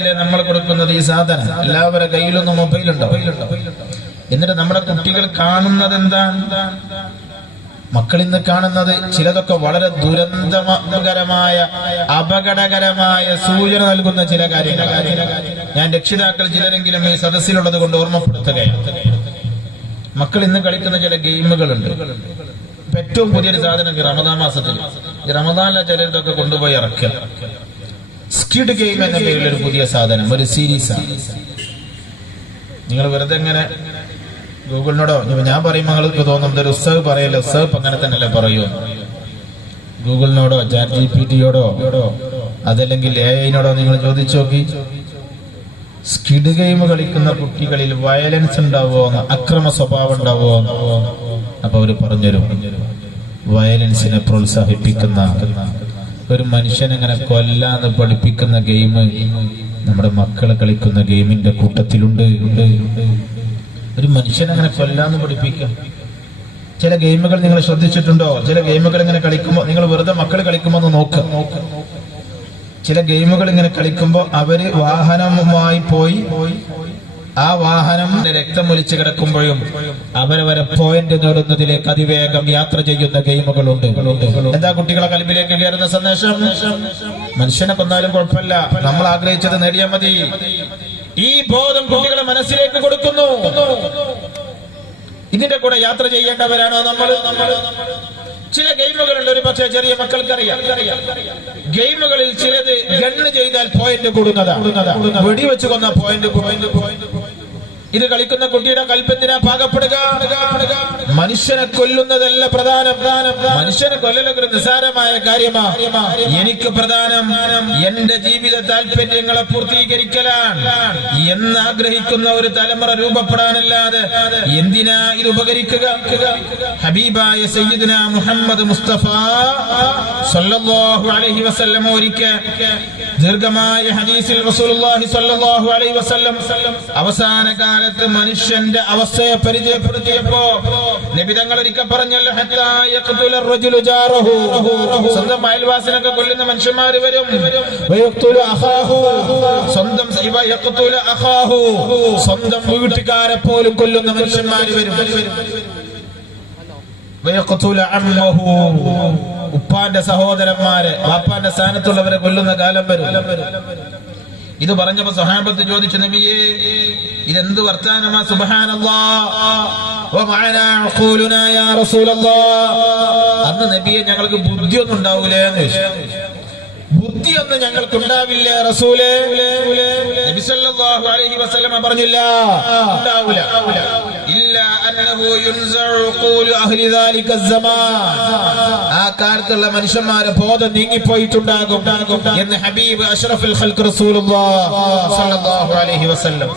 നമ്മൾ കൊടുക്കുന്നത് ഈ സാധനം. എല്ലാവരുടെ കയ്യിലൊന്നും മൊബൈൽ ഉണ്ടോ എന്നിട്ട് നമ്മുടെ കുട്ടികൾ കാണുന്നത് എന്താണ് മക്കൾ ഇന്ന് കാണുന്നത് ചിലതൊക്കെ വളരെ ദുരന്തകരമായ അപകടകരമായ സൂചന നൽകുന്ന ചില കാര്യങ്ങൾ ഞാൻ രക്ഷിതാക്കൾ ചിലരെങ്കിലും ഈ സദസ്സിലുള്ളത് കൊണ്ട് ഓർമ്മപ്പെടുത്തുകയാണ്. മക്കൾ ഇന്ന് കളിക്കുന്ന ചില ഗെയിമുകളുണ്ട്. ഏറ്റവും പുതിയൊരു സാധനം ഈ റമദാൻ മാസത്തിൽ. ഈ റമദാനിലെ ചിലതൊക്കെ കൊണ്ടുപോയി ഇറക്കുക. സ്കിഡ് ഗെയിം എന്ന പേരിൽ ഒരു പുതിയ സാധനം ഒരു സീരീസ് ആണ്. നിങ്ങൾ വെറുതെ എങ്ങനെ ഗൂഗിളിനോടോ ഞാൻ പറയും നിങ്ങൾക്ക് തോന്നുന്നത് ഒരു ഉത്സവ് പറയല്ലോ ഉത്സവ് അങ്ങനെ തന്നെയല്ലേ പറയൂ. ഗൂഗിളിനോടോ ചാറ്റ് ജി പി ടിയോടോ അതല്ലെങ്കിൽ എ ഐനോടോ നിങ്ങൾ ചോദിച്ചു നോക്കി. സ്കിഡ് ഗെയിം കളിക്കുന്ന കുട്ടികളിൽ വയലൻസ് ഉണ്ടാവുമോ അക്രമ സ്വഭാവം ഉണ്ടാവോ അപ്പൊ അവർ പറഞ്ഞുതരും. വയലൻസിനെ പ്രോത്സാഹിപ്പിക്കുന്ന ഒരു മനുഷ്യനെങ്ങനെ കൊല്ലാന്ന് പഠിപ്പിക്കുന്ന ഗെയിം നമ്മുടെ മക്കൾ കളിക്കുന്ന ഗെയിമിന്റെ കൂട്ടത്തിലുണ്ട്. ഉണ്ട്. ഒരു മനുഷ്യനെങ്ങനെ കൊല്ലാന്ന് പഠിപ്പിക്കാം. ചില ഗെയിമുകൾ നിങ്ങൾ ശ്രദ്ധിച്ചിട്ടുണ്ടോ? ചില ഗെയിമുകൾ ഇങ്ങനെ കളിക്കുമ്പോൾ നിങ്ങൾ വെറുതെ മക്കൾ കളിക്കുമ്പോൾ ഒന്ന് നോക്ക്. ചില ഗെയിമുകൾ ഇങ്ങനെ കളിക്കുമ്പോൾ അവർ വാഹനവുമായി പോയി ആ വാഹനം രക്തം ഒലിച്ചു കിടക്കുമ്പോഴും അവരവരെ പോയിന്റ് നേടുന്നതിലേക്ക് അതിവേഗം യാത്ര ചെയ്യുന്ന ഗെയിമുകളുണ്ട്. എന്താ കുട്ടികളെ കൽബിലേക്ക് കയറുന്ന സന്ദേശം? മനുഷ്യനെ കൊന്നാലും കുഴപ്പമില്ല. നമ്മൾ ആഗ്രഹിച്ചത് നേടിയാൽ മതി. ഈ ബോധം കുട്ടികളെ മനസ്സിലേക്ക് കൊടുക്കുന്നു. ഇതിന്റെ കൂടെ യാത്ര ചെയ്യേണ്ടവരാണോ നമ്മൾ? ചില ഗെയിമുകളുണ്ട്. ഒരു പക്ഷേ ചെറിയ മക്കൾക്കറിയാം. ഗെയിമുകളിൽ ചിലത് ഗണ്ണ് ചെയ്താൽ പോയിന്റ് കൂടുന്നതാ. വെടിവെച്ച് കൊന്ന പോയിന്റ് പോയിന്റ് പോയിന്റ് ഇത് കളിക്കുന്ന കുട്ടിയുടെ കൽപ്പത്തിനാ പാകപ്പെടുക? മനുഷ്യനെ കൊല്ലുന്നതല്ല പ്രധാനം. മനുഷ്യനെ കൊല്ലലൊക്കെ ഒരു നിസ്സാരമായ കാര്യമാ. എനിക്ക് പ്രധാനം എന്റെ ജീവിത താല്പര്യങ്ങളെ പൂർത്തീകരിക്കലാണ്. എന്നാഗ്രഹിക്കുന്ന ഒരു തലമുറ രൂപപ്പെടാനല്ലാതെ എന്തിനാ ഇത് ഉപകരിക്കുക? ഹബീബായ സയ്യിദിന മുഹമ്മദ് മുസ്തഫ സല്ലല്ലാഹു അലൈഹി വസല്ലം ഒരിക്കൽ ദീർഘമായ ഹദീസിൽ റസൂലുള്ളാഹി സല്ലല്ലാഹു അലൈഹി വസല്ലം അവസാന കാലത്ത് മനുഷ്യന്റെ അവസ്ഥയെ പരിചയപ്പെടുത്തിയപ്പോ നബി തങ്ങൾ ഒരിക്കൽ പറഞ്ഞല്ലോ സ്വന്തം അയൽവാസിനൊക്കെ കൊല്ലുന്ന മനുഷ്യന്മാർ വരും. സ്വന്തം സ്വന്തം വീട്ടുകാരെ പോലും കൊല്ലുന്ന മനുഷ്യന്മാർ വരും. ഉപ്പാന്റെ സഹോദരന്മാരെ ബാപ്പാന്റെ സ്ഥാനത്തുള്ളവരെ കൊല്ലുന്ന കാലം വരും. ഇത് പറഞ്ഞപ്പോ സഹാബത്ത് ചോദിച്ചു നബിയേ ഇതെന്ത് വർത്താനമാ? സുബ്ഹാനല്ലാ. അന്ന് നബിയെ ഞങ്ങൾക്ക് ബുദ്ധിയൊന്നും ഉണ്ടാവൂലേ എന്ന് ചോദിച്ചു. ബുദ്ധിയൊന്നും റസൂലേ. സല്ലല്ലാഹു അലൈഹി വസല്ലമ പറഞ്ഞില്ല ഉണ്ടാവില്ല ഇല്ല അന്നഹു യുൻസഉ ഖൂലു അഹ്ലി ദാലിക സമാൻ ആ കാലത്തുള്ള മനുഷ്യന്മാരെ ബോധം നീങ്ങിപ്പോയിട്ടുണ്ടാകും എന്ന് ഹബീബ് അഷ്റഫുൽ ഖൽഖ് റസൂലുള്ളാഹി സ്വല്ലല്ലാഹു അലൈഹി വസല്ലം